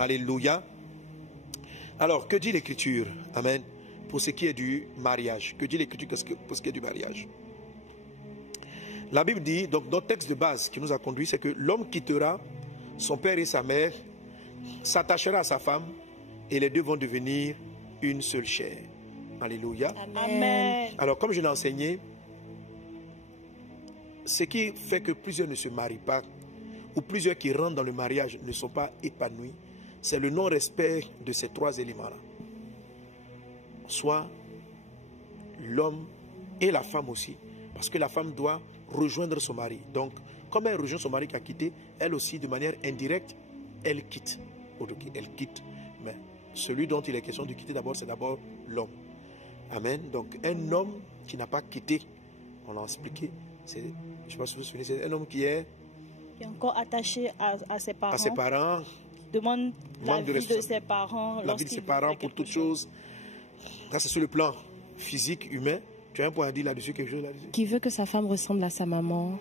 Alléluia. Alors, que dit l'Écriture? Amen. Pour ce qui est du mariage. Que dit l'Écriture pour ce qui est du mariage? La Bible dit, donc notre texte de base qui nous a conduit, c'est que l'homme quittera son père et sa mère, s'attachera à sa femme, et les deux vont devenir une seule chair. Alléluia. Amen. Alors, comme je l'ai enseigné, ce qui fait que plusieurs ne se marient pas, ou plusieurs qui rentrent dans le mariage ne sont pas épanouis, c'est le non-respect de ces trois éléments-là. Soit l'homme et la femme aussi, parce que la femme doit rejoindre son mari. Donc, comme elle rejoint son mari qui a quitté, elle aussi, de manière indirecte, elle quitte. Elle quitte. Mais celui dont il est question de quitter d'abord, c'est d'abord l'homme. Amen. Donc, un homme qui n'a pas quitté, on l'a expliqué, c'est, je ne sais pas si vous vous souvenez, c'est un homme qui est encore attaché à ses parents. À ses parents. Demande la vie de ses parents. La vie de ses parents pour toutes choses. Ça, c'est sur le plan physique, humain. Tu as un point à dire là-dessus, quelque chose là-dessus? Qui veut que sa femme ressemble à sa maman.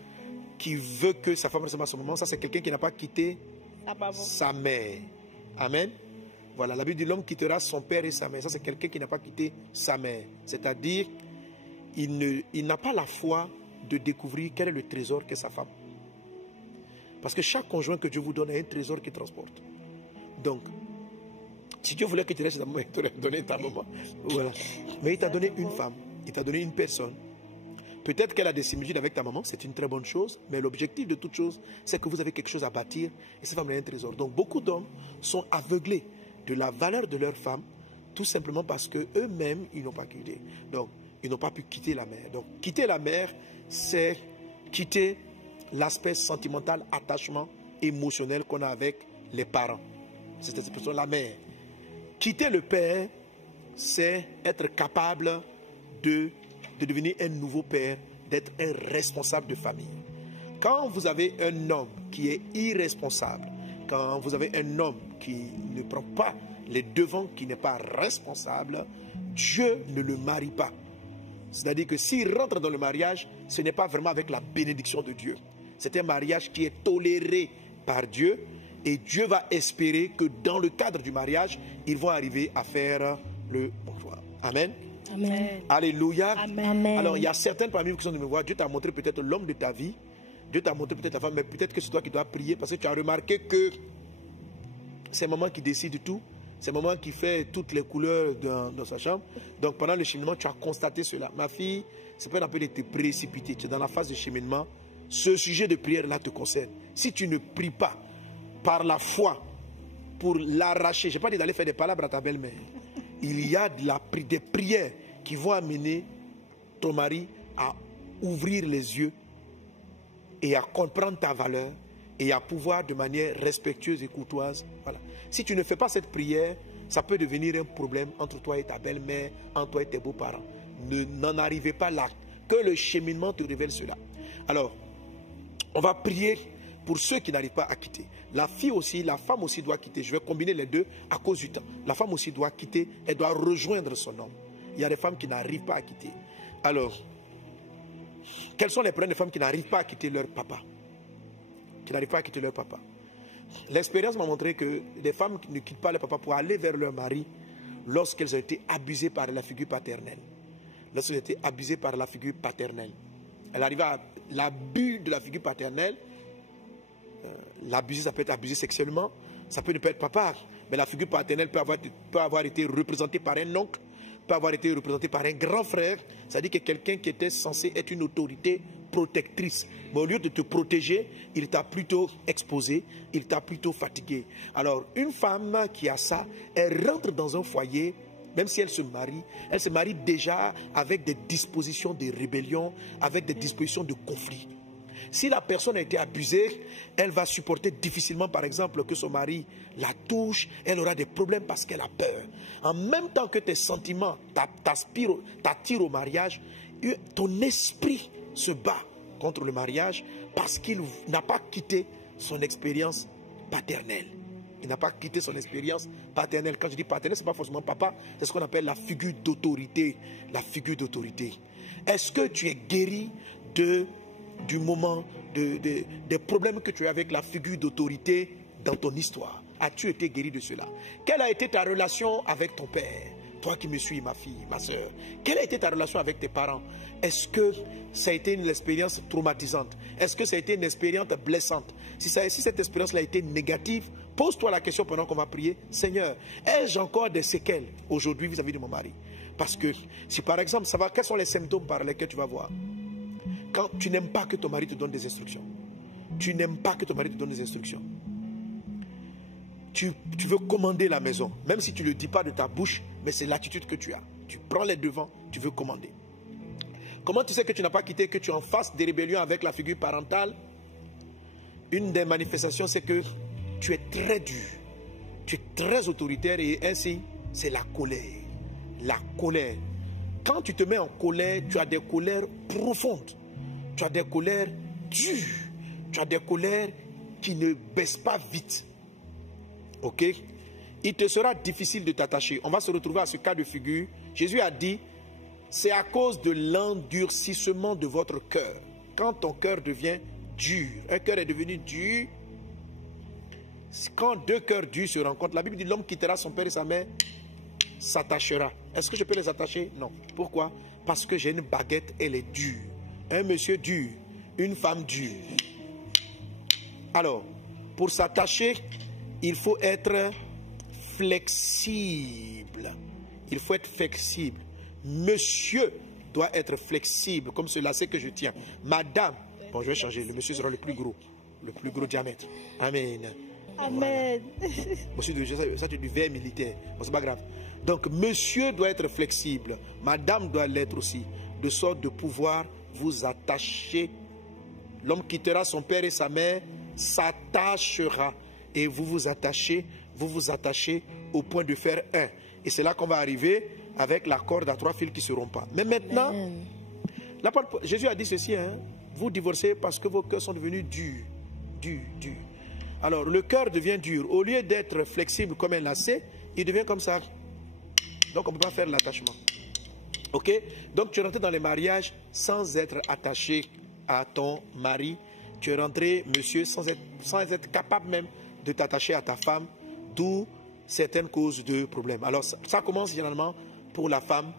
Qui veut que sa femme ressemble à sa maman. Ça, c'est quelqu'un qui n'a pas quitté sa mère. Amen. Voilà, la Bible dit l'homme quittera son père et sa mère. Ça, c'est quelqu'un qui n'a pas quitté sa mère. C'est-à-dire, il n'a pas la foi de découvrir quel est le trésor qu'est sa femme. Parce que chaque conjoint que Dieu vous donne a un trésor qu'il transporte. Donc, si Dieu voulait que tu restes chez ta maman, il t'aurait donné ta maman. Voilà. Mais il t'a donné une femme, il t'a donné une personne. Peut-être qu'elle a des similitudes avec ta maman, c'est une très bonne chose, mais l'objectif de toute chose, c'est que vous avez quelque chose à bâtir et cette femme a un trésor. Donc, beaucoup d'hommes sont aveuglés de la valeur de leur femme, tout simplement parce qu'eux-mêmes, ils n'ont pas quitté. Donc, ils n'ont pas pu quitter la mère. Donc, quitter la mère, c'est quitter l'aspect sentimental, attachement émotionnel qu'on a avec les parents. C'est cette personne, la mère. Quitter le père, c'est être capable de devenir un nouveau père, d'être un responsable de famille. Quand vous avez un homme qui est irresponsable, quand vous avez un homme qui ne prend pas les devants, qui n'est pas responsable, Dieu ne le marie pas. C'est-à-dire que s'il rentre dans le mariage, ce n'est pas vraiment avec la bénédiction de Dieu. C'est un mariage qui est toléré par Dieu et Dieu va espérer que dans le cadre du mariage, ils vont arriver à faire le bon choix. Amen. Amen. Alléluia. Amen. Alors, il y a certaines parmi vous qui sont de me voir, Dieu t'a montré peut-être l'homme de ta vie, Dieu t'a montré peut-être ta femme, mais peut-être que c'est toi qui dois prier parce que tu as remarqué que c'est maman qui décide tout, c'est maman qui fait toutes les couleurs dans sa chambre. Donc, pendant le cheminement, tu as constaté cela. Ma fille, c'est pas un peu de te précipiter, tu es dans la phase de cheminement. Ce sujet de prière-là te concerne. Si tu ne pries pas par la foi pour l'arracher, je n'ai pas dit d'aller faire des palabres à ta belle-mère. Il y a des prières qui vont amener ton mari à ouvrir les yeux et à comprendre ta valeur et à pouvoir de manière respectueuse et courtoise. Voilà. Si tu ne fais pas cette prière, ça peut devenir un problème entre toi et ta belle-mère, entre toi et tes beaux-parents. N'en arrivez pas là. Que le cheminement te révèle cela. Alors, on va prier pour ceux qui n'arrivent pas à quitter. La fille aussi, la femme aussi doit quitter. Je vais combiner les deux à cause du temps. La femme aussi doit quitter, elle doit rejoindre son homme. Il y a des femmes qui n'arrivent pas à quitter. Alors, quels sont les problèmes des femmes qui n'arrivent pas à quitter leur papa? Qui n'arrivent pas à quitter leur papa. L'expérience m'a montré que des femmes qui ne quittent pas leur papa pour aller vers leur mari lorsqu'elles ont été abusées par la figure paternelle. Lorsqu'elles ont été abusées par la figure paternelle. Elle arrive à l'abus de la figure paternelle. L'abuser, ça peut être abusé sexuellement. Ça peut ne pas être papa. Mais la figure paternelle peut avoir été représentée par un oncle, peut avoir été représentée par un grand frère. C'est-à-dire que quelqu'un qui était censé être une autorité protectrice. Mais au lieu de te protéger, il t'a plutôt exposé, il t'a plutôt fatigué. Alors, une femme qui a ça, elle rentre dans un foyer. Même si elle se marie déjà avec des dispositions de rébellion, avec des dispositions de conflit. Si la personne a été abusée, elle va supporter difficilement, par exemple, que son mari la touche. Elle aura des problèmes parce qu'elle a peur. En même temps que tes sentiments t'attirent au mariage, ton esprit se bat contre le mariage parce qu'il n'a pas quitté son expérience paternelle. Il n'a pas quitté son expérience paternelle. Quand je dis paternelle, ce n'est pas forcément papa. C'est ce qu'on appelle la figure d'autorité. La figure d'autorité. Est-ce que tu es guéri du moment, des problèmes que tu as avec la figure d'autorité dans ton histoire? as-tu été guéri de cela? Quelle a été ta relation avec ton père? Toi qui me suis, ma fille, ma soeur, quelle a été ta relation avec tes parents? Est-ce que ça a été une expérience traumatisante? Est-ce que ça a été une expérience blessante? Si cette expérience-là a été négative, pose-toi la question pendant qu'on va prier. Seigneur, ai-je encore des séquelles aujourd'hui vis-à-vis de mon mari? Parce que si par exemple, quels sont les symptômes par lesquels tu vas voir? Quand tu n'aimes pas que ton mari te donne des instructions. Tu n'aimes pas que ton mari te donne des instructions. Tu veux commander la maison, même si tu ne le dis pas de ta bouche, mais c'est l'attitude que tu as. Tu prends les devants, tu veux commander. Comment tu sais que tu n'as pas quitté, que tu es en face des rébellions avec la figure parentale? Une des manifestations, c'est que tu es très dur, tu es très autoritaire et ainsi, c'est la colère. La colère. Quand tu te mets en colère, tu as des colères profondes, tu as des colères dures, tu as des colères qui ne baissent pas vite. Ok? Il te sera difficile de t'attacher. On va se retrouver à ce cas de figure. Jésus a dit, c'est à cause de l'endurcissement de votre cœur. Quand ton cœur devient dur, un cœur est devenu dur. Quand deux cœurs durs se rencontrent, la Bible dit, l'homme quittera son père et sa mère, s'attachera. Est-ce que je peux les attacher? Non. Pourquoi? Parce que j'ai une baguette, elle est dure. Un monsieur dur, une femme dure. Alors, pour s'attacher, il faut être flexible. Il faut être flexible. Monsieur doit être flexible, comme ce lacet que je tiens. Madame, bon, je vais changer. Le monsieur sera le plus gros diamètre. Amen. Amen. Voilà. Ça, c'est du verre militaire. Bon, c'est pas grave. Donc, monsieur doit être flexible. Madame doit l'être aussi. De sorte de pouvoir vous attacher. L'homme quittera son père et sa mère, s'attachera. Et vous vous attachez au point de faire un. Et c'est là qu'on va arriver avec la corde à 3 fils qui ne se rompent pas. Mais maintenant, Jésus a dit ceci, hein, vous divorcez parce que vos cœurs sont devenus durs. Alors, le cœur devient dur. Au lieu d'être flexible comme un lacet, il devient comme ça. Donc, on ne peut pas faire l'attachement. Ok? Donc, tu es rentré dans les mariages sans être attaché à ton mari. Tu es rentré, monsieur, sans être capable même de t'attacher à ta femme, d'où certaines causes de problèmes. Alors, ça commence généralement pour la femme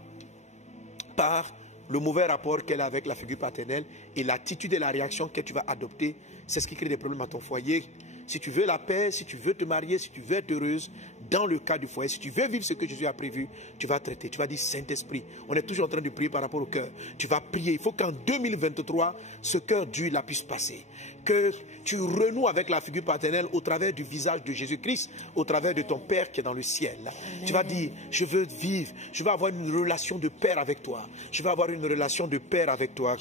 par le mauvais rapport qu'elle a avec la figure paternelle et l'attitude et la réaction que tu vas adopter. C'est ce qui crée des problèmes à ton foyer. Si tu veux la paix, si tu veux te marier, si tu veux être heureuse, dans le cas du foyer, si tu veux vivre ce que Jésus a prévu, tu vas traiter. Tu vas dire, Saint-Esprit, on est toujours en train de prier par rapport au cœur. Tu vas prier. Il faut qu'en 2023, ce cœur dur la puisse passer. Que tu renoues avec la figure paternelle au travers du visage de Jésus-Christ, au travers de ton Père qui est dans le ciel. Amen. Tu vas dire, je veux vivre, je veux avoir une relation de père avec toi. Je veux avoir une relation de père avec toi.